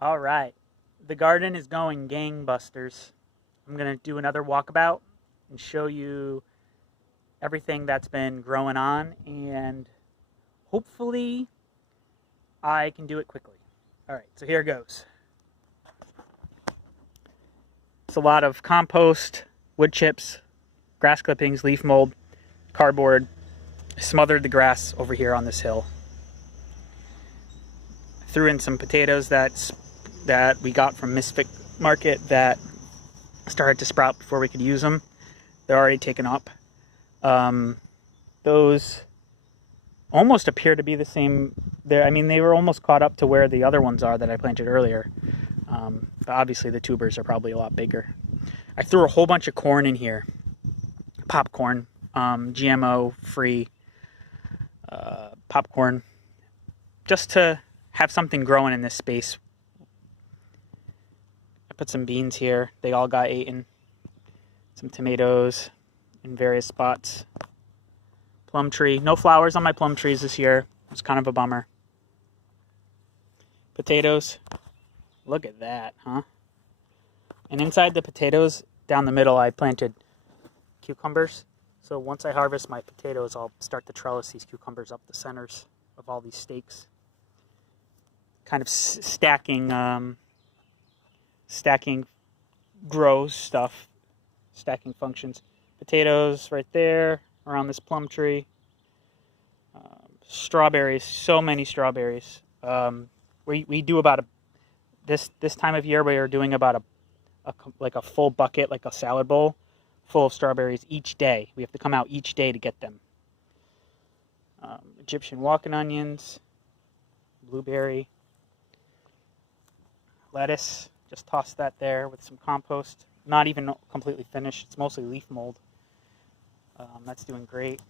All right, the garden is going gangbusters. I'm going to do another walkabout and show you everything that's been growing on, and hopefully I can do it quickly. All right, so here goes. It's a lot of compost, wood chips, grass clippings, leaf mold, cardboard. I smothered the grass over here on this hill. Threw in some potatoes that we got from Misfit Market that started to sprout before we could use them. They're already taken up. Those almost appear to be the same. I mean, they were almost caught up to where the other ones are that I planted earlier. But obviously the tubers are probably a lot bigger. I threw a whole bunch of corn in here. Popcorn, GMO-free popcorn, just to have something growing in this space. I put some beans here. They all got eaten. Some tomatoes in various spots. Plum tree. No flowers on my plum trees this year. It's kind of a bummer. Potatoes. Look at that, huh? And inside the potatoes, down the middle, I planted cucumbers. So once I harvest my potatoes, I'll start to trellis these cucumbers up the centers of all these stakes. Kind of stacking grows stuff, stacking functions. Potatoes right there around this plum tree. Strawberries, so many strawberries. We do about this time of year we are doing about a full bucket, like a salad bowl, full of strawberries each day. We have to come out each day to get them. Egyptian walking onions, blueberry, lettuce. Just toss that there with some compost. Not even completely finished. It's mostly leaf mold. That's doing great.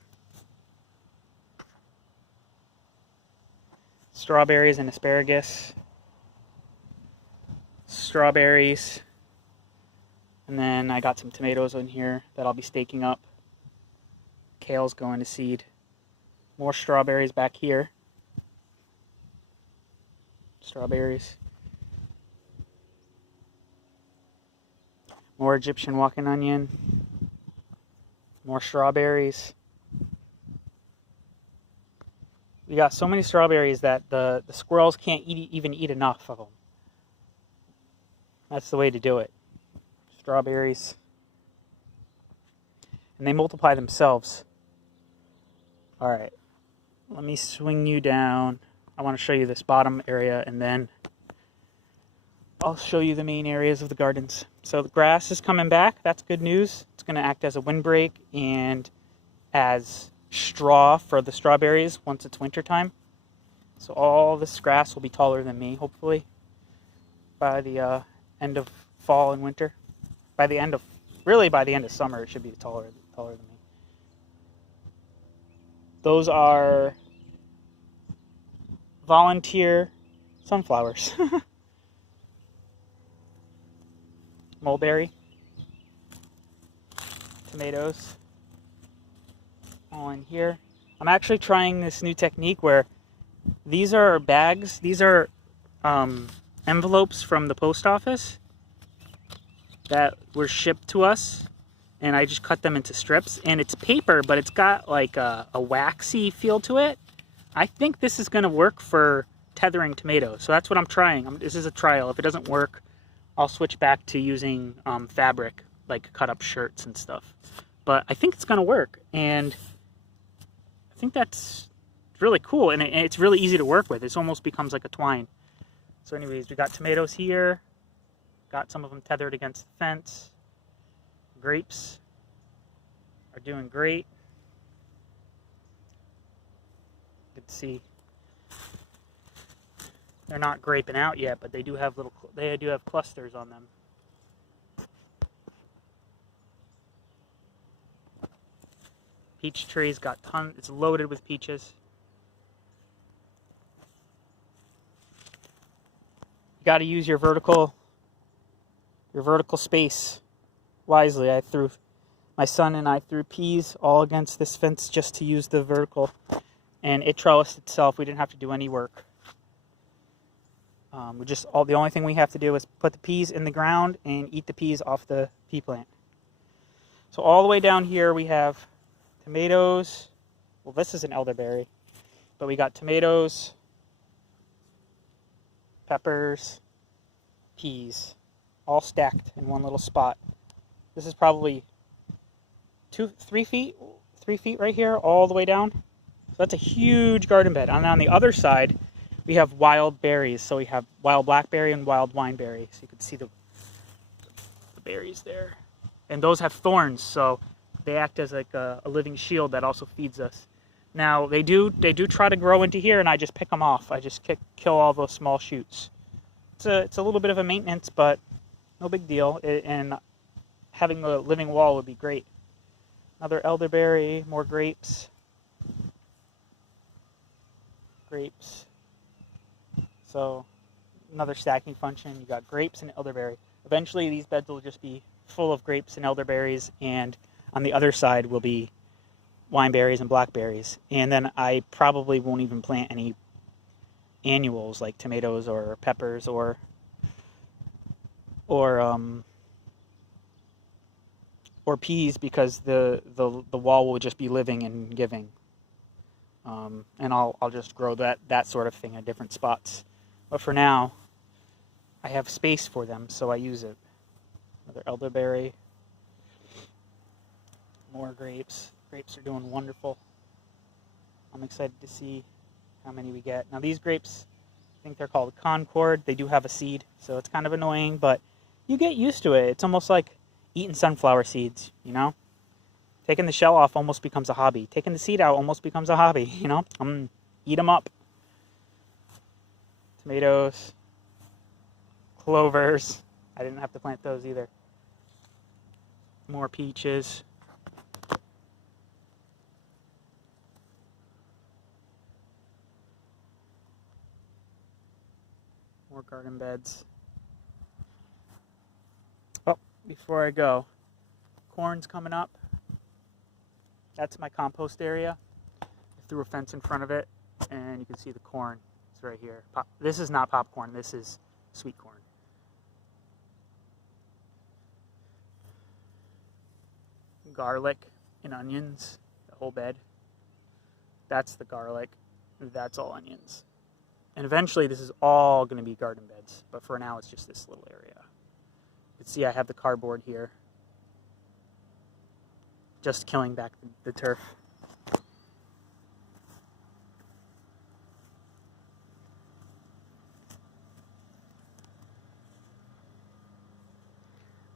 Strawberries and asparagus. Strawberries. And then I got some tomatoes in here that I'll be staking up. Kale's going to seed. More strawberries back here. Strawberries. More Egyptian walking onion. More strawberries. We got so many strawberries that the squirrels can't even eat enough of them. That's the way to do it. Strawberries. And they multiply themselves. All right. Let me swing you down. I want to show you this bottom area, and then I'll show you the main areas of the gardens. So the grass is coming back. That's good news. It's going to act as a windbreak and as straw for the strawberries once it's wintertime. So all this grass will be taller than me, hopefully, by the end of fall and winter. By the end of summer, it should be taller than me. Those are volunteer sunflowers. Mulberry, tomatoes, all in here. I'm actually trying this new technique where these are bags, these are envelopes from the post office that were shipped to us, and I just cut them into strips, and it's paper, but it's got like a waxy feel to it. I think this is going to work for tethering tomatoes, so that's what I'm trying. This is a trial. If it doesn't work, I'll switch back to using fabric, like cut up shirts and stuff. But I think it's going to work, and I think that's really cool, and it's really easy to work with. It almost becomes like a twine. So anyways, we got tomatoes here. Got some of them tethered against the fence. Grapes are doing great. Good to see. They're not graping out yet, but they do have clusters on them. Peach trees got tons. It's loaded with peaches. You got to use your vertical space wisely. My son and I threw peas all against this fence just to use the vertical, and it trellised itself. We didn't have to do any work. The only thing we have to do is put the peas in the ground and eat the peas off the pea plant. So all the way down here we have tomatoes. Well, this is an elderberry, but we got tomatoes, peppers, peas, all stacked in one little spot. This is probably 3 feet right here, all the way down. So that's a huge garden bed. And on the other side, we have wild berries. So we have wild blackberry and wild wineberry. So you can see the berries there. And those have thorns, so they act as like a living shield that also feeds us. Now, they do try to grow into here, and I just pick them off. I just kill all those small shoots. It's a little bit of a maintenance, but no big deal. And having a living wall would be great. Another elderberry, more grapes. Grapes. So, another stacking function. You got grapes and elderberry. Eventually, these beds will just be full of grapes and elderberries, and on the other side will be wineberries and blackberries. And then I probably won't even plant any annuals like tomatoes or peppers or peas, because the wall will just be living and giving. And I'll just grow that sort of thing at different spots. But for now, I have space for them, so I use it. Another elderberry. More grapes. Grapes are doing wonderful. I'm excited to see how many we get. Now these grapes, I think they're called Concord. They do have a seed, so it's kind of annoying, but you get used to it. It's almost like eating sunflower seeds, you know? Taking the shell off almost becomes a hobby. Taking the seed out almost becomes a hobby, you know? Eat them up. Tomatoes. Clovers. I didn't have to plant those either. More peaches. More garden beds. Oh, before I go, corn's coming up. That's my compost area. I threw a fence in front of it, and you can see the corn. It's right here. This is not popcorn. This is sweet corn. Garlic and onions, the whole bed. That's the garlic. That's all onions. And eventually this is all going to be garden beds, but for now it's just this little area. You can see I have the cardboard here, just killing back the turf.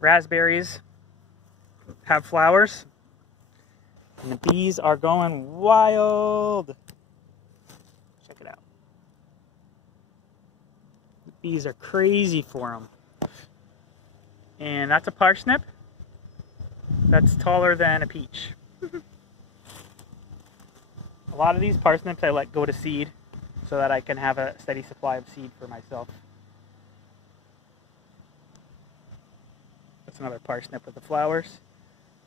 Raspberries have flowers, and the bees are going wild. Check it out. The bees are crazy for them. And that's a parsnip. That's taller than a peach. A lot of these parsnips I let go to seed so that I can have a steady supply of seed for myself. That's another parsnip with the flowers.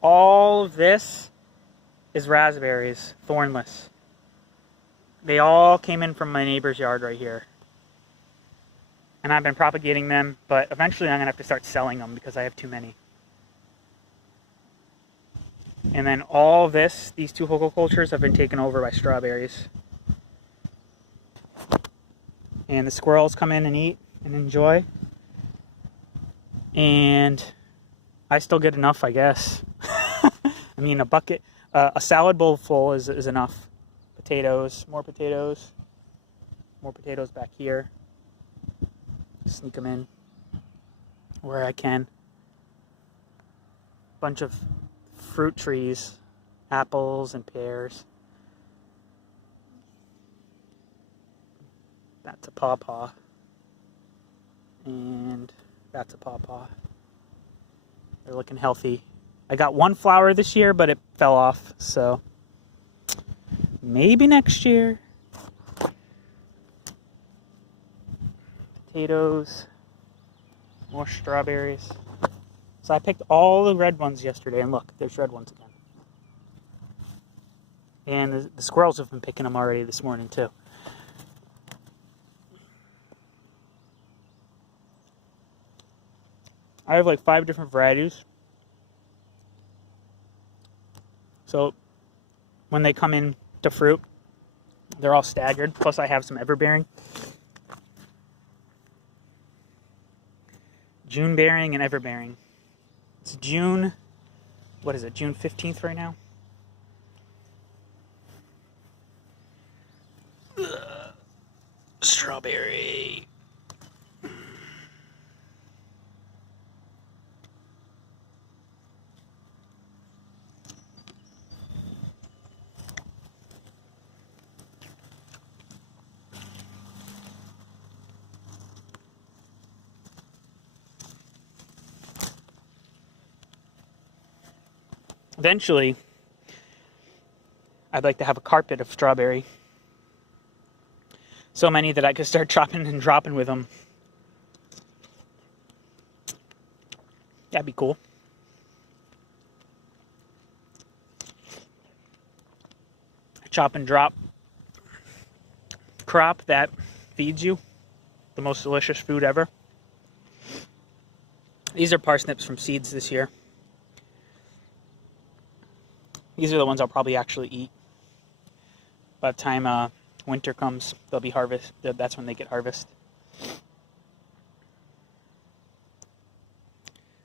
All of this is raspberries, thornless. They all came in from my neighbor's yard right here. And I've been propagating them, but eventually I'm going to have to start selling them because I have too many. And then all this, these two hugelkulturs have been taken over by strawberries. And the squirrels come in and eat and enjoy. And I still get enough, I guess. I mean, a bucket, a salad bowl full is enough. Potatoes, more potatoes back here. Sneak them in where I can. Bunch of fruit trees, apples and pears. That's a pawpaw. And that's a pawpaw. They're looking healthy. I got one flower this year, but it fell off, so maybe next year. Potatoes, more strawberries. So I picked all the red ones yesterday, and look, there's red ones again. And the squirrels have been picking them already this morning, too. I have like 5 different varieties. So when they come in to fruit, they're all staggered. Plus I have some everbearing. June bearing and everbearing. It's June, what is it, June 15th right now? Strawberry. Eventually, I'd like to have a carpet of strawberry. So many that I could start chopping and dropping with them. That'd be cool. Chop and drop crop that feeds you the most delicious food ever. These are parsnips from seeds this year. These are the ones I'll probably actually eat. By the time winter comes, they'll be harvested. That's when they get harvested.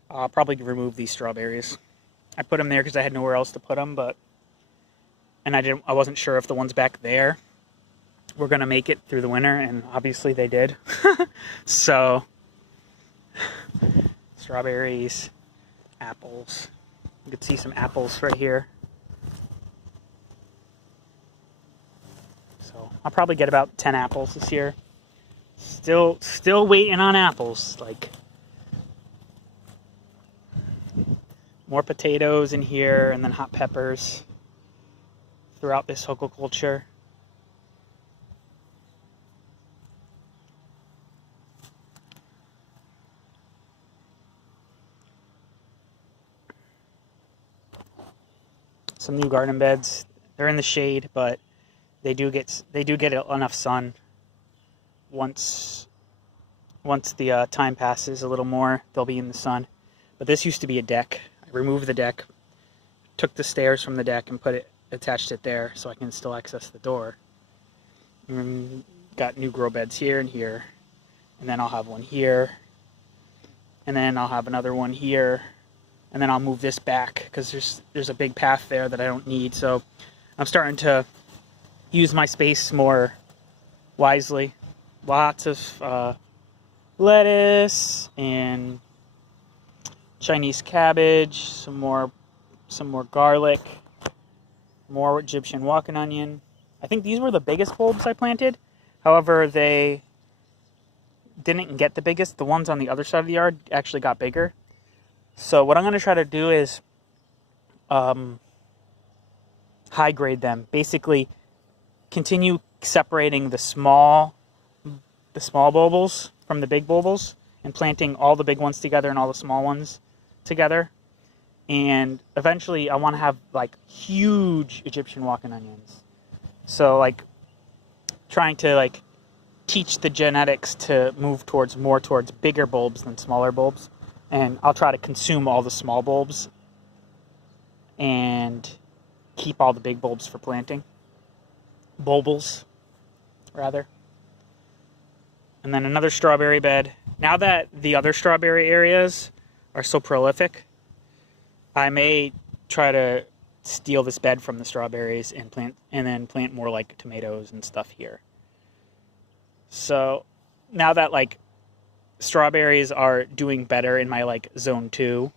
I'll probably remove these strawberries. I put them there because I had nowhere else to put them, and I wasn't sure if the ones back there were gonna make it through the winter, and obviously they did. So, strawberries, apples. You can see some apples right here. So I'll probably get about 10 apples this year. Still waiting on apples. Like, more potatoes in here, and then hot peppers throughout this hugelkultur. Some new garden beds. They're in the shade, but they do get enough sun. Once the time passes a little more, they'll be in the sun. But this used to be a deck. I removed the deck, took the stairs from the deck, and attached it there so I can still access the door. And got new grow beds here and here, and then I'll have one here, and then I'll have another one here, and then I'll move this back because there's a big path there that I don't need. So I'm starting to use my space more wisely. Lots of lettuce and Chinese cabbage, some more garlic, more Egyptian walking onion. I think these were the biggest bulbs I planted. However, they didn't get the biggest. The ones on the other side of the yard actually got bigger. So what I'm going to try to do is high grade them. Basically, continue separating the small bulbs from the big bulbs and planting all the big ones together and all the small ones together. And eventually I want to have like huge Egyptian walking onions. So like trying to like teach the genetics to move more towards bigger bulbs than smaller bulbs. And I'll try to consume all the small bulbs and keep all the big bulbs for planting. Bulbils, rather. And then another strawberry bed. Now that the other strawberry areas are so prolific, I may try to steal this bed from the strawberries and then plant more like tomatoes and stuff here. So now that like strawberries are doing better in my like zone 2,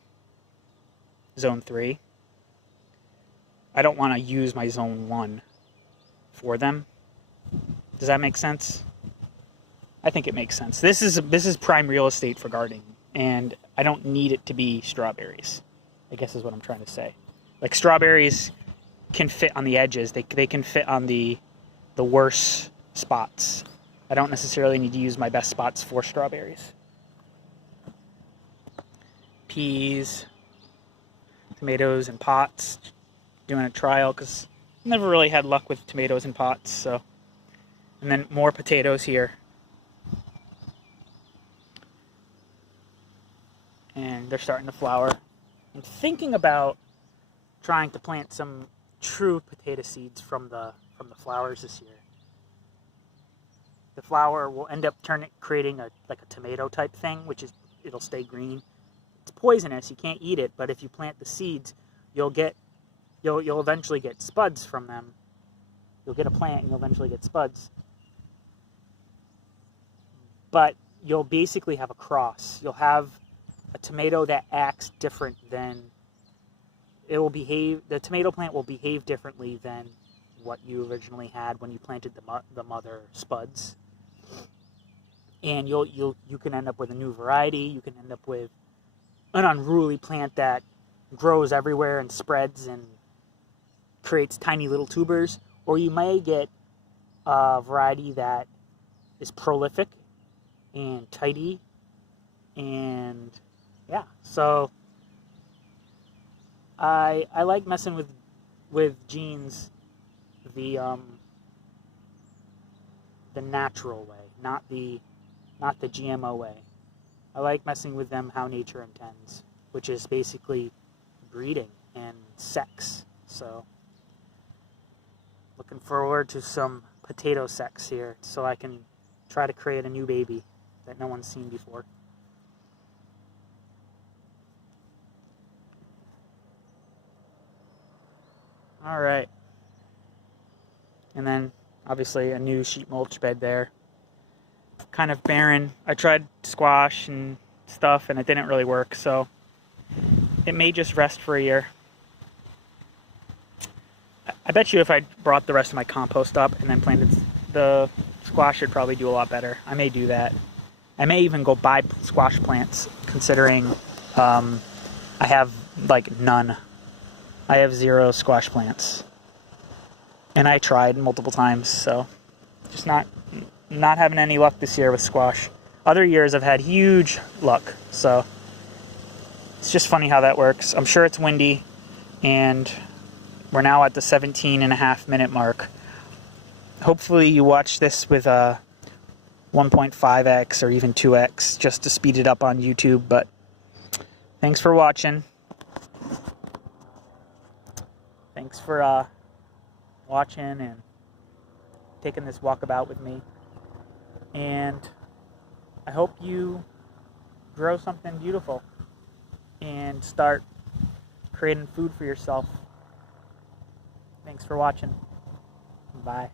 zone 3, I don't want to use my zone 1 for them. Does that make sense? I think it makes sense. This is prime real estate for gardening, and I don't need it to be strawberries, I guess is what I'm trying to say. Like strawberries can fit on the edges. They can fit on the worst spots. I don't necessarily need to use my best spots for strawberries. Peas, tomatoes in pots. Doing a trial because I never really had luck with tomatoes in pots. So, and then more potatoes here. And they're starting to flower. I'm thinking about trying to plant some true potato seeds from the flowers this year. The flower will end up creating a tomato type thing, which is, it'll stay green. It's poisonous, you can't eat it, but if you plant the seeds, you'll eventually get spuds from them. You'll get a plant and you'll eventually get spuds. But you'll basically have a cross. You'll have a tomato that acts different than the tomato plant will behave differently than what you originally had when you planted the mother spuds. And you can end up with a new variety. You can end up with an unruly plant that grows everywhere and spreads and creates tiny little tubers. Or you may get a variety that is prolific and tidy, and yeah. So I like messing with genes the natural way, not the GMO way. I like messing with them how nature intends, which is basically breeding and sex. So looking forward to some potato sex here so I can try to create a new baby that no one's seen before. All right. And then obviously a new sheet mulch bed there. Kind of barren. I tried squash and stuff and it didn't really work, so it may just rest for a year. I bet you if I brought the rest of my compost up and then planted the squash, it'd probably do a lot better. I may do that. I may even go buy squash plants, considering I have like none. I have 0 squash plants. And I tried multiple times, so just not having any luck this year with squash. Other years I've had huge luck, so it's just funny how that works. I'm sure it's windy, and we're now at the 17.5-minute mark. Hopefully you watch this with a 1.5x or even 2x just to speed it up on YouTube, but thanks for watching. Thanks for watching and taking this walkabout with me. And I hope you grow something beautiful and start creating food for yourself. Thanks for watching. Bye.